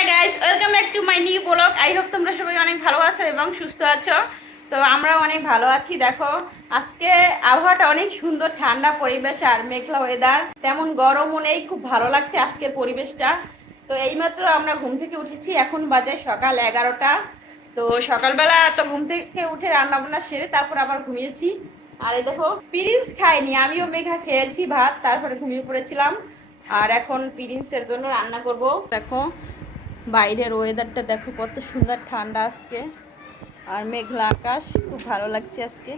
Hi guys, welcome back to my new blog. I hope তোমরা সবাই অনেক ভালো আছো এবং সুস্থ আছো। তো আমরাও অনেক ভালো আছি। দেখো আজকে আবহাওয়াটা অনেক সুন্দর, ঠান্ডা পরিবেশ আর মেঘলা ওয়েদার, তেমন গরমও নেই, খুব ভালো লাগছে আজকে পরিবেশটা। তো এইমাত্র আমরা ঘুম থেকে উঠেছি, এখন বাজে সকাল 11টা। তো সকালবেলা তো ঘুম থেকে উঠে রান্না বান্না সেরে তারপর আবার ঘুমিয়েছি। আর এই দেখো পিরিন্স খাইনি, আমিও মেঘা খেয়েছি ভাত, তারপরে ঘুমিয়ে পড়েছিলাম। আর এখন পিরিন্সের জন্য রান্না করব। দেখো বাইরের ওয়েদারটা দেখো কত সুন্দর, ঠান্ডা আজকে আর মেঘলা আকাশ, খুব ভালো লাগছে আজকে।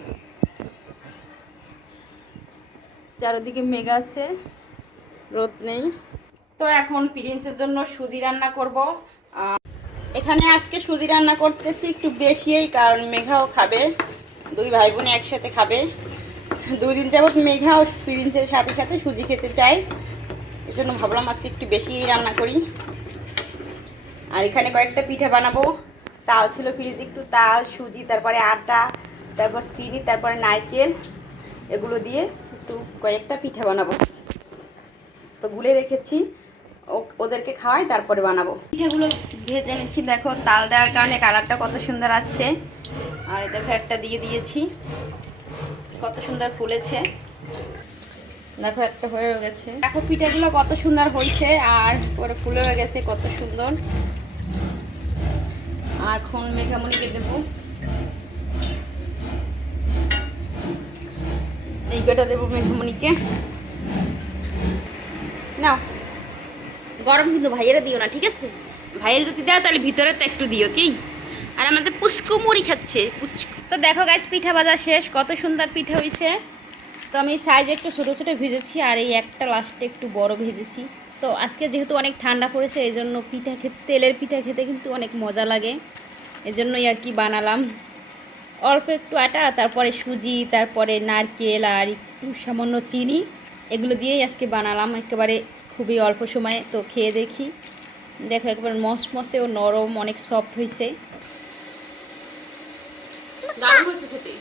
চারদিকে মেঘ আছে, রোদ নেই। তো এখন পিরিন্সের জন্য সুজি রান্না করব। এখানে আজকে সুজি রান্না করতেছি একটু বেশিই, কারণ মেঘাও খাবে, দুই ভাই বোন একসাথে খাবে। 2 দিন যাবত মেঘাও পিরিন্সের সাথে সাথে সুজি খেতে চাই, এই জন্য ভাবলাম আজকে একটু বেশি রান্না করি। আর এখানে কয়েকটা পিঠা বানাবো। তাল ছিল ফ্রিজে, একটু তাল, সুজি, তারপরে আটা, তারপর চিনি, তারপরে নারকেল, এগুলো দিয়ে একটু কয়েকটা পিঠা বানাবো। তো গুলে রেখেছি, ওদেরকে খাওয়াই তারপরে বানাবো। পিঠাগুলো ভেজে নিচ্ছি। দেখো তাল দেওয়ার কারণে কালারটা কত সুন্দর আসছে। আর দেখো একটা দিয়ে দিয়েছি, কত সুন্দর ফুলেছে। দেখো একটা হয়ে গেছে। দেখো পিঠাগুলো কত সুন্দর হয়েছে আর পরে ফুলে হয়ে গেছে, কত সুন্দর। এখন মেঘামণিকে দেবো, এই কটা দেবো মেঘামণিকে। নাও, গরম কিন্তু ভাইয়েরা দিও না, ঠিক আছে? ভাইয়ের যদি দাও তাহলে ভিতরে তো একটু দিও কি। আর আমাদের পুচকু মুড়ি খাচ্ছে, পুচকু। তো দেখো গাছ পিঠা ভাজা শেষ, কত সুন্দর পিঠা হয়েছে। তো আমি সাইজ একটু ছোটো ছোটো ভেজেছি আর এই একটা লাস্টে একটু বড় ভেজেছি। তো আজকে যেহেতু অনেক ঠান্ডা পড়েছে, এই জন্য পিঠা খেতে, তেলের পিঠা খেতে কিন্তু অনেক মজা লাগে, এজন্যই আর কি বানালাম। অল্প একটু আটা, তারপরে সুজি, তারপরে নারকেল আর একটু সামান্য চিনি, এগুলো দিয়েই আজকে বানালাম একেবারে খুবই অল্প সময়ে। তো খেয়ে দেখি। দেখো একেবারে মসমসে ও নরম, অনেক সফট হয়েছে, দারুণ হয়েছে খেতে।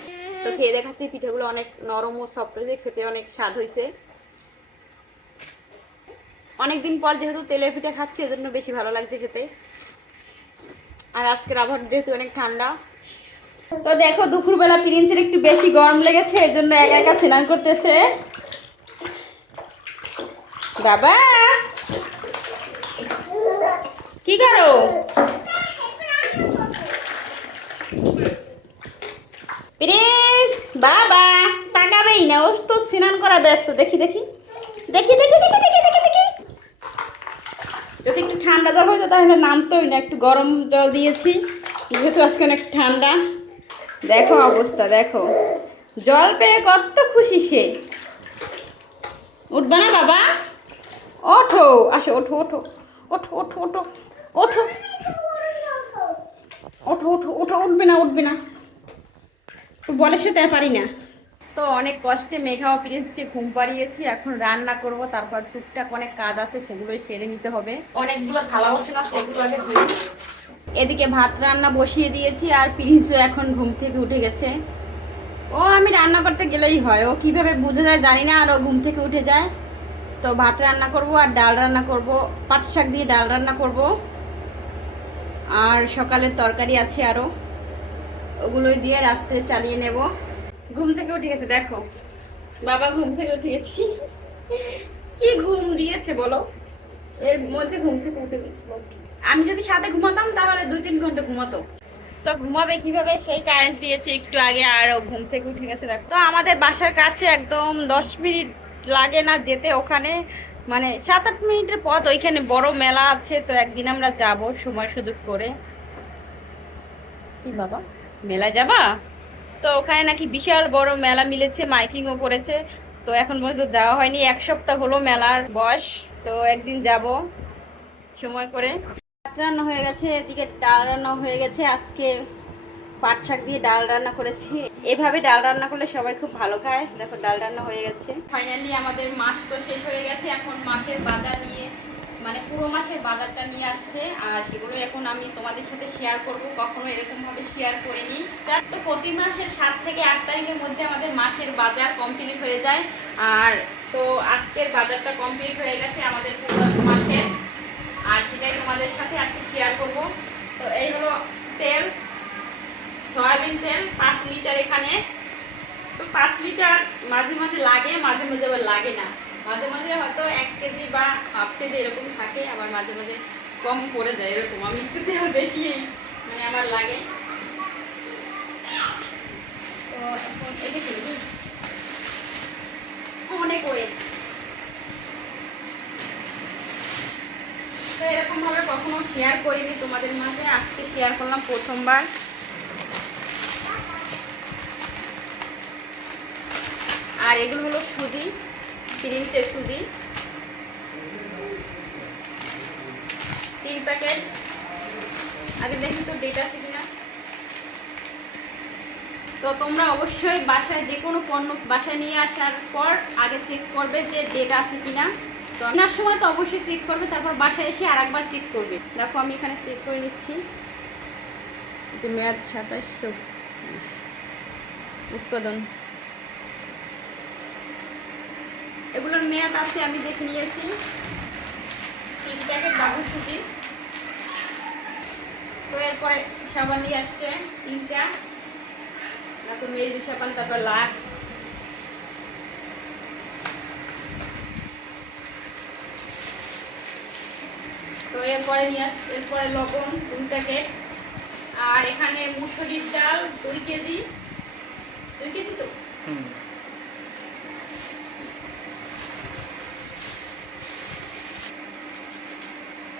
তো খেয়ে দেখাচ্ছি, পিঠাগুলো অনেক নরম ও সফট হয়েছে, খেতে অনেক স্বাদ হয়েছে। অনেকদিন পর যেহেতু তেলের পিঠা খাচ্ছি, এজন্য বেশি ভালো লাগছে খেতে। আর আজকের আবহাওয়া যেহেতু অনেক ঠান্ডা। তো দেখো দুপুরবেলা প্রিন্সের একটু বেশি গরম লেগেছে, এর জন্য একা একা স্নান করতেছে। বাবা কি করো? প্রিন্স বাবা তাকাবেই না, ও তো স্নান করা ব্যস্ত। দেখি দেখি দেখি দেখি দেখি দেখি দেখি দেখি যদি একটু ঠান্ডা জল হয়তো তাহলে নামতোই না, একটু গরম জল দিয়েছি যেহেতু আজকে অনেক ঠান্ডা। দেখো অবস্থা, দেখো জল পেয়ে কত খুশি সে। উঠবে না বাবা? ওঠো, আসো, ওঠো ওঠো ওঠো ওঠো ওঠো ওঠো ওঠো ওঠো ওঠো, উঠবে না উঠবে না, বলের সাথে আর পারি না। তো অনেক কষ্টে মেঘা ও প্রিন্সকে ঘুম পাড়িয়েছি, এখন রান্না করব, তারপর টুকটাক অনেক কাজ আছে সেগুলোই সেরে নিতে হবে। অনেকগুলো থালা হচ্ছে না, সেগুলো আগে ধুই। এদিকে ভাত রান্না বসিয়ে দিয়েছি আর প্রিন্সও এখন ঘুম থেকে উঠে গেছে। ও আমি রান্না করতে গেলেই হয়, ও কিভাবে বুঝে যায় জানি না, আর ও ঘুম থেকে উঠে যায়। তো ভাত রান্না করব আর ডাল রান্না করব, পাট শাক দিয়ে ডাল রান্না করব। আর সকালের তরকারি আছে আরও, ওগুলোই দিয়ে রাত্রে চালিয়ে নেব। ঘুম থেকে উঠে গেছে, দেখো বাবা ঘুম থেকে উঠে গেছি। কি ঘুম দিয়েছে বলো, এর মধ্যে ঘুম থেকে উঠে গেছে। আমি যদি সাথে ঘুমাতাম তাহলে 2-3 ঘন্টা ঘুমাতো। তো ঘুমাবে কিভাবে, সেই কারেন্ট দিয়েছে একটু আগে, আর ঘুম থেকে উঠে গেছে। দেখো তো আমাদের বাসার কাছে একদম 10 মিনিট লাগে না যেতে ওখানে, মানে 7-8 মিনিটের পথ। ওইখানে বড় মেলা আছে, তো একদিন আমরা যাব সময় সুযোগ করে। কি বাবা, মেলায় যাবা? তো ওখানে নাকি বিশাল বড় মেলা মিলেছে, মাইকিংও করেছে। তো এখন পর্যন্ত যাওয়া হয়নি, 1 সপ্তাহ হলো মেলার বয়স। তো একদিন যাব সময় করে। ভাত রান্না হয়ে গেছে, এদিকে ডাল রান্না হয়ে গেছে। আজকে পাট শাক দিয়ে ডাল রান্না করেছি। এভাবে ডাল রান্না করলে সবাই খুব ভালো খায়। দেখো ডাল রান্না হয়ে গেছে। ফাইনালি আমাদের মাস তো শেষ হয়ে গেছে, এখন মাসের বাজার নিয়ে, মানে পুরো মাসের বাজারটা নিয়ে আসছে, আর সেগুলো এখন আমি তোমাদের সাথে শেয়ার করব। কখনো এরকমভাবে শেয়ার করিনি। তো প্রতি মাসের 7 থেকে 8 তারিখের মধ্যে আমাদের মাসের বাজার কমপ্লিট হয়ে যায়। আর তো আজকের বাজারটা কমপ্লিট হয়ে গেছে আমাদের পুরো মাসের। আর সেটাই তোমাদের সাথে আজকে শেয়ার করব। তো এই হলো তেল, সয়াবিন তেল 5 লিটার এখানে। তো 5 লিটার মাঝে মাঝে লাগে, মাঝে মাঝে আবার লাগে না। মাঝে মাঝে হয়তো 1 কেজি বা হাফ কেজি এরকম থাকে, আবার মাঝে মাঝে কম পড়ে যায় এরকম। আমি একটু তেল বেশি মানে আমার লাগে। তো এখন এটা কি অনেক ওয়েট, তো এরকম ভাবে কখনো শেয়ার করিনি তোমাদের মাঝে, আজকে শেয়ার করলাম প্রথমবার। আর এগুলো হলো সুজি, প্রিন্সের সুজি 3 প্যাকেট। আগে দেখি তো ডেট আছে কিনা। তো তোমরা অবশ্যই বাসায় যে কোনো পণ্য বাসায় নিয়ে আসার পর আগে চেক করবে যে ডেট আছে কিনা। তো আনার সময় তো অবশ্যই চেক করবে, তারপর বাসায় এসে আরেকবার চেক করবে। দেখো আমি এখানে চেক করে নিচ্ছি যে মেয়াদ 2700 উৎপাদন, এগুলোর মেয়াদ আছে আমি দেখে নিয়েছি। 3 প্যাকেট বাবুর সুজি। তো এরপরে সাবান নিয়ে আসছে 3টা, তারপর মেরি সাবান, তারপর লাক্স, তো এরপরে নিয়ে আসছে, এরপরে লবণ 2 প্যাকেট। আর এখানে মুসুরির ডাল 2 কেজি, 2 কেজি তো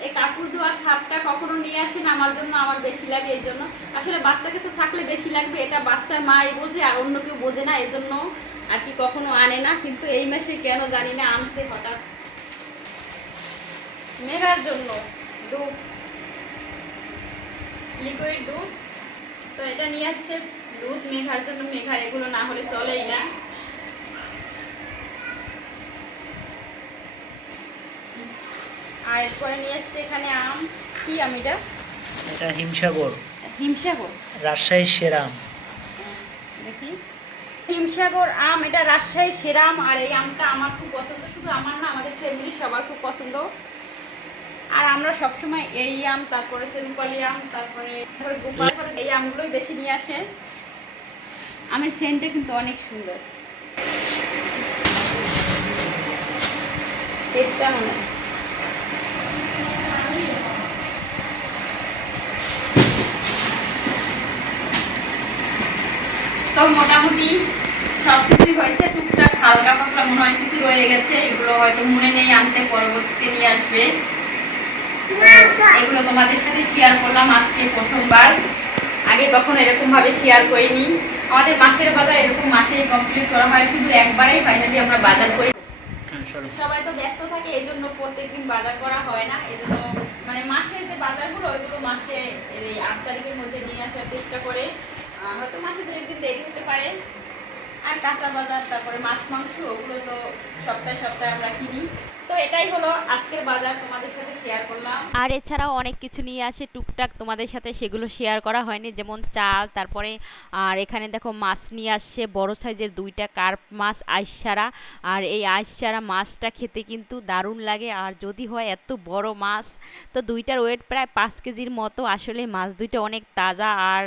এই কাপড় ধোয়া ছাপটা কখনো নিয়ে আসেন আমার জন্য, আমার বেশি লাগে। এই জন্য আসলে বাচ্চা কাছে থাকলে বেশি লাগবে, এটা বাচ্চার মাই বোঝে আর অন্য কেউ বোঝে না, এই জন্য আর কি কখনো আনে না। কিন্তু এই মাসে কেন জানি না আনছে হঠাৎ। মেঘার জন্য দুধ, লিকুইড দুধ, তো এটা নিয়ে আসছে দুধ মেঘার জন্য। মেঘার এগুলো না হলে চলেই না। আর এরপরে নিয়ে আসছে এখানে আম। কি আম এটা? এটা হিমসাগর, হিমসাগর, রাজশাহীর সেরা আম। দেখি, হিমসাগর আম, এটা রাজশাহীর সেরা আম। আর এই আমটা আমার খুব পছন্দ, শুধু আমার না, আমাদের ফ্যামিলির সবার খুব পছন্দ। আর আমরা সবসময় এই আম, তারপরে সেরুপালি আম, তারপরে গোপাল, এই আমগুলোই বেশি নিয়ে আসে। আমের সেন্টটা কিন্তু অনেক সুন্দর, টেস্টটা মনে হয়। তো মোটামুটি সব কিছুই হয়েছে, টুকটাক হালকা পাতলা মনে হয় কিছু রয়ে গেছে, এগুলো হয়তো মনে নেই আনতে, পরবর্তীতে নিয়ে আসবে। এগুলো তোমাদের সাথে শেয়ার করলাম আজকে প্রথমবার, আগে কখনো এরকম ভাবে শেয়ার করিনি। আমাদের মাসের বাজার এরকম মাসেই কমপ্লিট করা হয়, শুধু একবারেই ফাইনালি আমরা বাজার করি। সবাই তো ব্যস্ত থাকে, এই জন্য প্রত্যেকদিন বাজার করা হয় না। এই জন্য মানে মাসের যে বাজারগুলো ওইগুলো মাসে এই 8 তারিখের মধ্যে নিয়ে আসার চেষ্টা করে। হয়তো মাসে 2-1 দিন দেরি হতে পারে। আর কাঁচা বাজার, তারপরে মাছ মাংস, ওগুলো তো সপ্তাহে সপ্তাহে আমরা কিনি। তো এটাই হলো আজকের বাজার, তোমাদের সাথে শেয়ার করলাম। আর এছাড়াও অনেক কিছু নিয়ে আসে টুকটাক, তোমাদের সাথে সেগুলো শেয়ার করা হয়নি, যেমন চাল, তারপরে আর এখানে দেখো মাছ নিয়ে আসছে বড় সাইজের 2টা কার্প মাছ, আইসারা। আর এই আইসারা মাছটা খেতে কিন্তু দারুণ লাগে, আর যদি হয় এত বড় মাছ। তো 2টার ওয়েট প্রায় 5 কেজির মতো। আসলে মাছ 2টা অনেক তাজা আর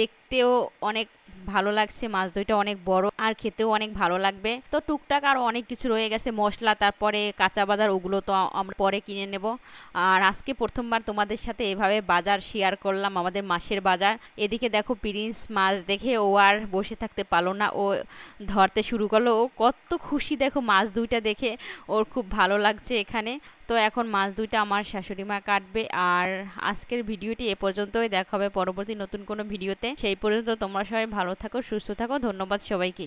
দেখতেও অনেক ভালো লাগছে। মাছ 2টা অনেক বড় আর খেতেও অনেক ভালো লাগবে। তো টুকটাক আরও অনেক কিছু রয়ে গেছে, মশলা, তারপরে কাঁচা বাজার, ওগুলো তো আমরা পরে কিনে নেব। আর আজকে প্রথমবার তোমাদের সাথে এভাবে বাজার শেয়ার করলাম, আমাদের মাসের বাজার। এদিকে দেখো প্রিন্স মাছ দেখে ও আর বসে থাকতে পারলো না, ও ধরতে শুরু করলো। ও কত খুশি দেখো মাছ 2টা দেখে, ওর খুব ভালো লাগছে এখানে। তো এখন মাছ 2টা আমার শাশুড়ি মা কাটবে। আর আজকের ভিডিওটি এ পর্যন্তই, দেখা হবে পরবর্তী নতুন কোনো ভিডিওতে। সেই পর্যন্ত তোমরা সবাই ভালো থাকো, সুস্থ থাকো। ধন্যবাদ সবাইকে।